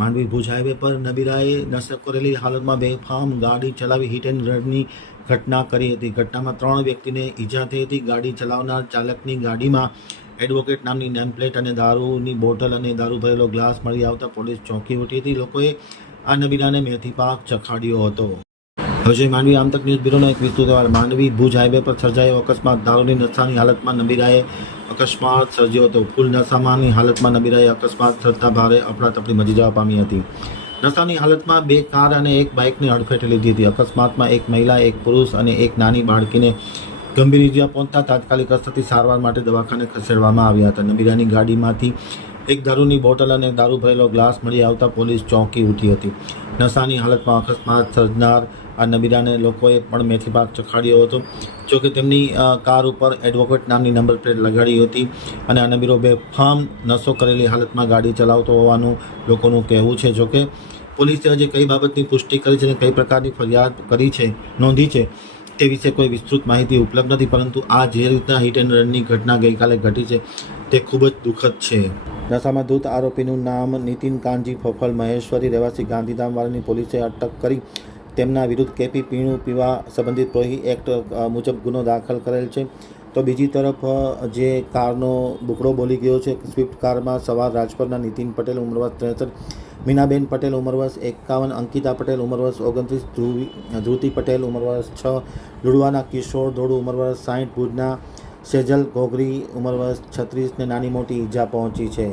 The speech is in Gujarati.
માંડવી ભુજ હાઈવે પર નબીરાએ નશો કરેલી હાલતમાં બેફામ ગાડી ચલાવી હિટ એન્ડ રનની ઘટના કરી હતી। ઘટનામાં 3 વ્યક્તિને ઈજા થઈ હતી। ગાડી ચલાવનાર ચાલકની ગાડીમાં એડવોકેટ નામની નેમપ્લેટ અને દારૂની બોટલ અને દારૂ ભરેલો ગ્લાસ મળી આવતા પોલીસ ચોંકી ઉઠી હતી। લોકોએ આ નબીરાને મેથી પાક ચખાડ્યો હતો। હવે માંડવી આમતક ન્યૂઝ બ્યુરોનો એક વિસ્તૃત અહેવાલ। માંડવી ભુજ હાઈવે પર સર્જાયો અકસ્માત। દારૂની નશાની હાલતમાં નબીરાએ અકસ્માત સર્જ્યો હતો। ફૂલ નશામાંની હાલતમાં નબીરાએ અકસ્માત સર્જતા ભારે અફડાતફડી મચી જવા પામી હતી। નશાની હાલતમાં 2 કાર અને 1 બાઇકને હડફેટે લીધી હતી। અકસ્માતમાં 1 મહિલા, 1 પુરુષ અને 1 નાની બાળકીને ગંભીર ઇજા પહોંચતા તાત્કાલિક અસરથી સારવાર માટે દવાખાને ખસેડવામાં આવ્યા હતા। નબીરાની ગાડીમાંથી 1 દારૂની બોટલ અને દારૂ ભરેલો ગ્લાસ મળી આવતા પોલીસ ચોંકી ઉઠી હતી। નશાની હાલતમાં અકસ્માત સર્જનાર આ નબીરાને લોકોએ પણ મેથી પાક ચખાડ્યો હતો। જોકે તેમની કાર ઉપર એડવોકેટ નામની નંબર પ્લેટ લગાડી હતી અને આ નબીરો બેફામ નશો કરેલી હાલતમાં ગાડી ચલાવતો હોવાનું લોકોનું કહેવું છે। જોકે પોલીસે હજી કઈ બાબતની પુષ્ટિ કરી છે અને કઈ પ્રકારની ફરિયાદ કરી છે, નોંધી છે તે વિશે કોઈ વિસ્તૃત માહિતી ઉપલબ્ધ નથી। પરંતુ આ જે રીતના હિટ એન્ડ રનની ઘટના ગઈકાલે ઘટી છે તે ખૂબ જ દુઃખદ છે। નશામાં ધૂત આરોપીનું નામ નીતિન કાનજી ફફલ મહેશ્વરી રહેવાસી ગાંધીધામવાળાની પોલીસે અટક કરી તેમના વિરુદ્ધ કેપી પીણું પીવા સંબંધિત પ્રોહી એક્ટ મુજબ ગુનો દાખલ કરેલ છે। તો બીજી તરફ જે કારનો બુકડો બોલી ગયો છે, સ્વિફ્ટ કારમાં સવાર રાજપરના નીતિન પટેલ ઉંમર વર્ષ 63, મીનાબેન પટેલ ઉંમર વર્ષ 51, અંકિતા પટેલ ઉંમર વર્ષ 29, ધ્રુતિ પટેલ ઉંમર વર્ષ 6, લુડવાના કિશોર ધોડુ ઉંમર વર્ષ 60, ભુજના સેજલ ઘોઘરી ઉંમર વર્ષ 36 ને નાની મોટી ઈજા પહોંચી છે।